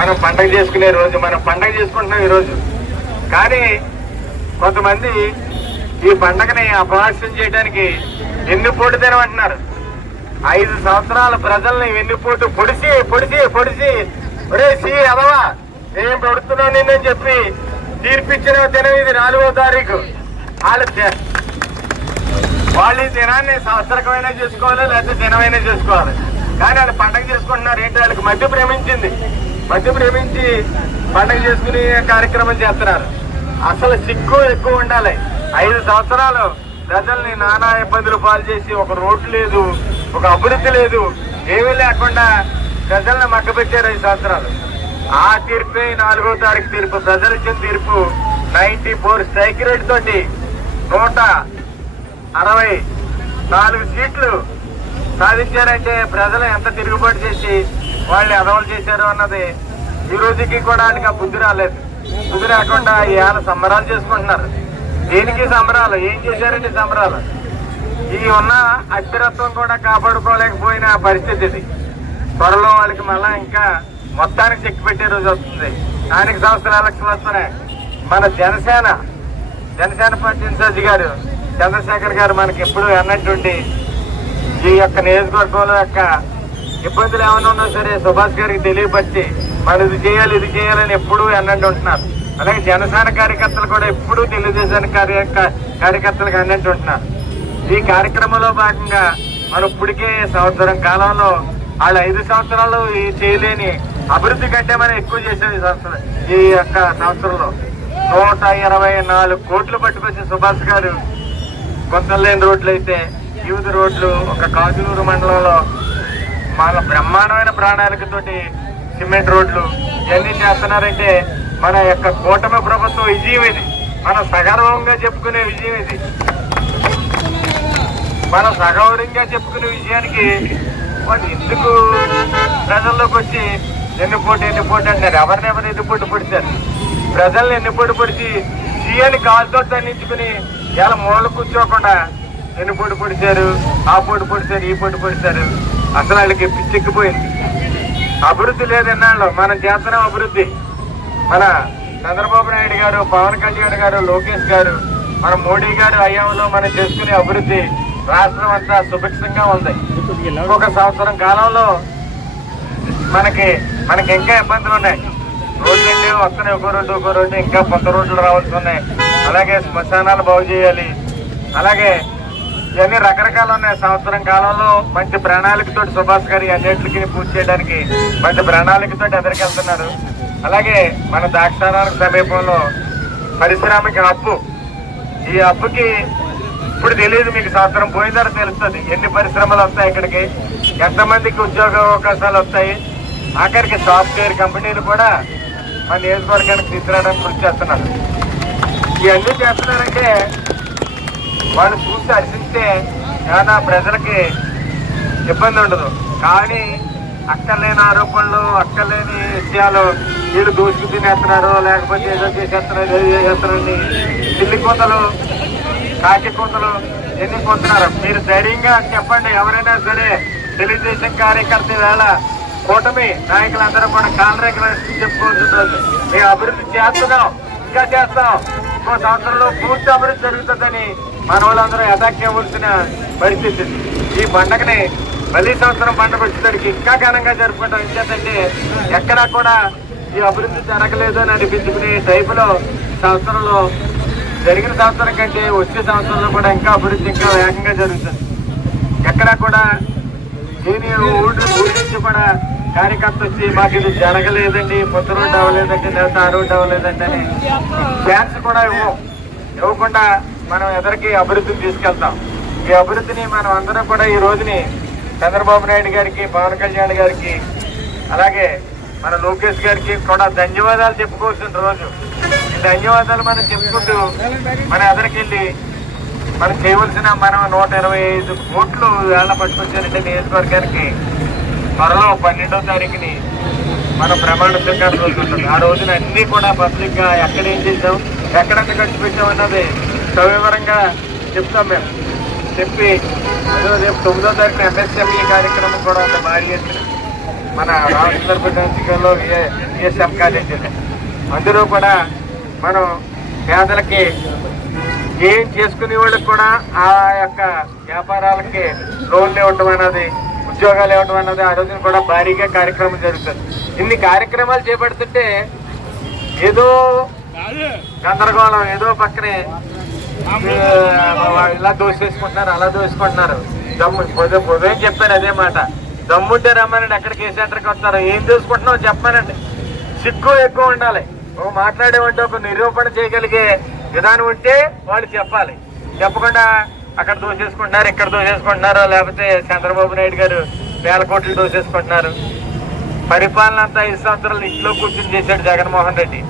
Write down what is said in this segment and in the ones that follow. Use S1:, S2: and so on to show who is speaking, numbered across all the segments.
S1: మనం పండగ చేసుకునే రోజు మనం పండగ చేసుకుంటున్నాం ఈ రోజు కానీ కొంతమంది ఈ పండగని అపహాస్యం చేయడానికి ఎన్ని తినమంటున్నారు. ఐదు సంవత్సరాల ప్రజల్ని వెన్నుపోటు పొడిసి పొడిసి పొడిసి ఒరే సి అదవా నేను పొడుతున్నాను నిన్నని చెప్పి తీర్పిచ్చిన దినం ఇది నాలుగో తారీఖు. వాళ్ళు వాళ్ళు ఈ దినాన్ని సంవత్సరకమైనా చేసుకోవాలి లేకపోతే దినమైనా చేసుకోవాలి? కానీ వాళ్ళు పండగ చేసుకుంటున్నారు ఏంటి? వాళ్ళకి మధ్య ప్రేమించింది. మధ్య ప్రేమించి పండగ చేసుకునే కార్యక్రమం చేస్తున్నారు. అసలు సిగ్గు ఎక్కువ ఉండాలి. ఐదు సంవత్సరాలు ప్రజల్ని నానా ఇబ్బందులు పాలు చేసి ఒక రోడ్డు లేదు ఒక అభివృద్ధి లేదు ఏమీ లేకుండా ప్రజల్ని మగ్గపెట్టారు ఐదు సంవత్సరాలు. ఆ తీర్పే నాలుగో తారీఖు తీర్పు ప్రజలు ఇచ్చిన తీర్పు నైన్టీ ఫోర్ స్ట్రైక్ రేట్ తోటి నూట అరవై నాలుగు సీట్లు సాధించారంటే ప్రజలు ఎంత తిరుగుబాటు చేసి వాళ్ళు ఎదవలు చేశారు అన్నది ఈ రోజుకి కూడా ఆయనకి ఆ బుద్ధి రాలేదు. బుద్ధి రాకుండా ఇవాళ సంబరాలు చేసుకుంటున్నారు. దేనికి సంబరాలు? ఏం చేశారండి సంబరాలు? ఈ ఉన్న అస్థిరత్వం కూడా కాపాడుకోలేకపోయిన పరిస్థితి ఇది. త్వరలో వాళ్ళకి మళ్ళా ఇంకా మొత్తానికి చెక్ పెట్టే రోజు వస్తుంది. స్థానిక సంస్థల ఎలక్షన్ వస్తున్నాయి మన జనసేన జనసేన పార్టీ ఇన్ఛార్జి గారు చంద్రశేఖర్ గారు మనకి ఎప్పుడు అన్నటువంటి ఈ యొక్క నియోజకవర్గంలో యొక్క ఇబ్బందులు ఏమైనా ఉన్నా సరే సుభాష్ గారికి తెలియపరిచి మనం ఇది చేయాలి ఇది చేయాలని ఎప్పుడూ అన్నట్టు ఉంటున్నారు. అలాగే జనసేన కార్యకర్తలు కూడా ఎప్పుడూ తెలుగుదేశం కార్య కార్యకర్తలకు అన్నట్టు ఉంటున్నారు. ఈ కార్యక్రమంలో భాగంగా మనం ఇప్పటికే సంవత్సరం కాలంలో వాళ్ళు ఐదు సంవత్సరాలు ఈ చేయలేని అభివృద్ధి కంటే మనం ఎక్కువ చేసాం ఈ సంవత్సరం ఈ యొక్క సంవత్సరంలో. నూట ఇరవై నాలుగు కోట్లు పట్టుకొచ్చిన సుభాష్ గారు కొత్తలేని రోడ్లు అయితే వివిధ రోడ్లు ఒక కాజులూరు మండలంలో మన బ్రహ్మాండమైన ప్రణాళికతోటి సిమెంట్ రోడ్లు ఇవన్నీ చేస్తున్నారంటే మన యొక్క కూటమి ప్రభుత్వం విజయం ఇది. మన సగర్వంగా చెప్పుకునే విజయం ఇది. మన సగౌరవంగా చెప్పుకునే విజయానికి వాళ్ళు ఎందుకు ప్రజల్లోకి వచ్చి ఎన్నిపోటు ఎన్నిపోటు అంటారు ఎవరినెవరు ఎన్నిపోటు పొడిచారు ప్రజల్ని ఎన్నిపోటు పొడిచి సీఎని కాలుతో దండించుకుని ఇలా మూలలు కూర్చోకుండా ఎన్నిపోటు పొడిచారు ఆ పోటు పొడిచారు ఈ పోటు పొడిచారు అసలు వాళ్ళకి పిచ్చెక్కిపోయింది. అభివృద్ధి లేదన్నాళ్ళు మనం చేస్తున్నాం అభివృద్ధి. మన చంద్రబాబు నాయుడు గారు పవన్ కళ్యాణ్ గారు లోకేష్ గారు మన మోడీ గారు హయాంలో మనం చేసుకునే అభివృద్ధి రాష్ట్రం అంతా సుభిక్షంగా ఉంది. ఒక సంవత్సరం కాలంలో మనకి మనకి ఇంకా ఇబ్బందులు ఉన్నాయి. రోడ్లు వెళ్ళి వస్తున్నాయి ఒక రోడ్డు ఒక రోడ్డు ఇంకా కొత్త రోడ్లు రావాల్సి ఉన్నాయి. అలాగే శ్మశానాలు బాగు చేయాలి. అలాగే ఇవన్నీ రకరకాలు ఉన్నాయి. సంవత్సరం కాలంలో మంచి ప్రణాళికతో సుభాష్ గారి అన్నింటికి పూర్తి చేయడానికి మంచి ప్రణాళికతో ఎదురుకెళ్తున్నారు. అలాగే మన ద్రాక్షారానికి సమీపంలో పరిశ్రామిక అప్పు ఈ అప్పుకి ఇప్పుడు తెలియదు మీకు సంవత్సరం పోయిన తర్వాత తెలుస్తుంది. ఎన్ని పరిశ్రమలు వస్తాయి ఇక్కడికి? ఎంతమందికి ఉద్యోగ అవకాశాలు వస్తాయి? ఆఖరికి సాఫ్ట్వేర్ కంపెనీలు కూడా మన నియోజకవర్గానికి తీసుకురావడానికి కృషి చేస్తున్నారు. ఇవన్నీ చేస్తున్నారంటే వాళ్ళు చూసి హర్షిస్తే ఏమైనా ప్రజలకి ఇబ్బంది ఉండదు. కానీ అక్కర్లేని ఆరోపణలు అక్కర్లేని విషయాలు వీళ్ళు దూసుకు తినేస్తున్నారు లేకపోతే ఏదో చేసేస్తున్నారు ఏదో చేసేస్తున్నారని పిల్లి కూతలు కాకి కోతలు ఎన్ని మీరు ధైర్యంగా చెప్పండి ఎవరైనా సరే తెలుగుదేశం కార్యకర్త వేళ కూటమి నాయకులందరూ కూడా కాలరేఖలు చెప్పుకోవచ్చు మేము అభివృద్ధి చేస్తున్నాం ఇంకా చేస్తాం ఇంకో సంవత్సరంలో పూర్తి అభివృద్ధి జరుగుతుందని మన వాళ్ళందరూ యథాఖ్యవలసిన పరిస్థితి. ఈ పండగని మళ్ళీ సంవత్సరం పండుగ వచ్చేసరికి ఇంకా ఘనంగా జరుపుకుంటాం. ఇంకేంటంటే ఎక్కడా కూడా ఈ అభివృద్ధి జరగలేదు అని అనిపించుకునే టైపులో సంవత్సరంలో జరిగిన సంవత్సరం కంటే వచ్చే సంవత్సరంలో కూడా ఇంకా అభివృద్ధి ఇంకా వేగంగా జరుగుతుంది. ఎక్కడా కూడా దీని ఊళ్ళు ఊరి నుంచి కూడా కార్యకర్త వచ్చి మాకు ఇది జరగలేదండి కొత్త రోడ్డు అవ్వలేదండి లేదా ఆ రోడ్డు అవ్వలేదండి అని ఛాన్స్ కూడా ఇవ్వం ఇవ్వకుండా మనం ఎదరికి అభివృద్ధిని తీసుకెళ్తాం. ఈ అభివృద్ధిని మనం అందరం కూడా ఈ రోజుని చంద్రబాబు నాయుడు గారికి పవన్ కళ్యాణ్ గారికి అలాగే మన లోకేష్ గారికి కూడా ధన్యవాదాలు చెప్పుకోవాల్సిన రోజు. ఈ ధన్యవాదాలు మనం చెప్పుకుంటూ మన ఎదరికెళ్ళి మనం చేయవలసిన మనం నూట ఇరవై ఐదు కోట్లు వేళ పట్టుకొచ్చారంటే నియోజకవర్గానికి త్వరలో పన్నెండో తారీఖుని మన ప్రమాణ స్వీకారం రోజు ఉంటుంది ఆ రోజున అన్నీ కూడా పబ్లిక్గా ఎక్కడ ఏం చేసాం ఎక్కడెక్కడ ఖర్చు పెట్టాం అన్నది సవివరంగా చెప్తాం మేము. చెప్పి రేపు తొమ్మిదో తారీఖున ఎంఎస్ఎంఈ కార్యక్రమం కూడా ఉంది భారీ ఎత్తున మన రామచంద్ర జిల్లాలో విఎస్ఎఫ్ కాలేజీలో అందులో కూడా మనం పేదలకి ఏం చేసుకునే వాళ్ళకి కూడా ఆ యొక్క వ్యాపారాలకి లోన్లు ఇవ్వటం అన్నది ఉద్యోగాలు ఇవ్వటం అన్నది ఆ రోజున కూడా భారీగా కార్యక్రమం జరుగుతుంది. ఇన్ని కార్యక్రమాలు చేపడుతుంటే ఏదో గందరగోళం ఏదో పక్కనే ఇలా దోసేసుకుంటున్నారు అలా దోసుకుంటున్నారు దమ్ము ఉదయం చెప్పాను అదే మాట. దమ్ముంటే రమ్మనండి ఎక్కడికి ఏ సెంటర్కి వస్తారు. ఏం చూసుకుంటున్నావు చెప్పానండి సిక్కు ఎక్కువ ఉండాలి. ఓ మాట్లాడేవంటే ఒక నిరూపణ చేయగలిగే విధానం ఉంటే వాళ్ళు చెప్పాలి. చెప్పకుండా అక్కడ దోసేసుకుంటున్నారు ఇక్కడ దోసేసుకుంటున్నారు లేకపోతే చంద్రబాబు నాయుడు గారు వేల కోట్లు దోసేసుకుంటున్నారు పరిపాలన అంతా ఐదు సంవత్సరాలు ఇంట్లో కూర్చుని చేశాడు జగన్మోహన్ రెడ్డి.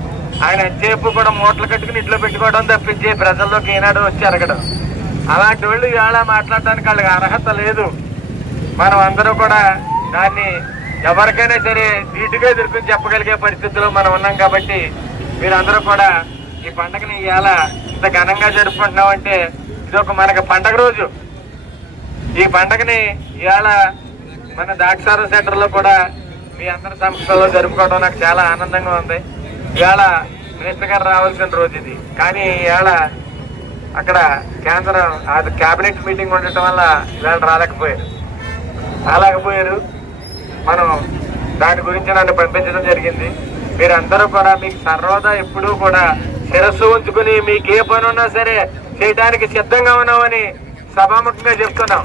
S1: ఆయన ఎంతసేపు కూడా మూటలు కట్టుకుని ఇంట్లో పెట్టుకోవడం తప్పించి ప్రజల్లోకి ఏనాడు వచ్చి అరగడం. అలాంటి వాళ్ళు ఇవాళ మాట్లాడడానికి వాళ్ళకి అర్హత లేదు. మనం అందరూ కూడా దాన్ని ఎవరికైనా సరే నీటుగా ఎదుర్కొని చెప్పగలిగే పరిస్థితిలో మనం ఉన్నాం కాబట్టి మీరందరూ కూడా ఈ పండగని ఇవాళ ఇంత ఘనంగా జరుపుకుంటున్నాం అంటే ఇది ఒక మనకు పండగ రోజు. ఈ పండగని ఇవాళ మన దాక్షారం సెంటర్లో కూడా మీ అందరి సంస్థలో జరుపుకోవడం నాకు చాలా ఆనందంగా ఉంది. ఇవాళ మినిస్టర్ గారు రావాల్సిన రోజు ఇది. కానీ ఇవాళ అక్కడ కేంద్రం అది క్యాబినెట్ మీటింగ్ ఉండటం వల్ల ఇవాళ రాలేకపోయారు. రాలేకపోయారు. మనం దాని గురించి నన్ను పంపించడం జరిగింది. మీరందరూ కూడా మీకు సర్వదా ఎప్పుడూ కూడా శిరస్సు ఉంచుకుని మీకు ఏ పని ఉన్నా సరే చేయడానికి సిద్ధంగా ఉన్నామని సభాముఖంగా చెప్తున్నాం.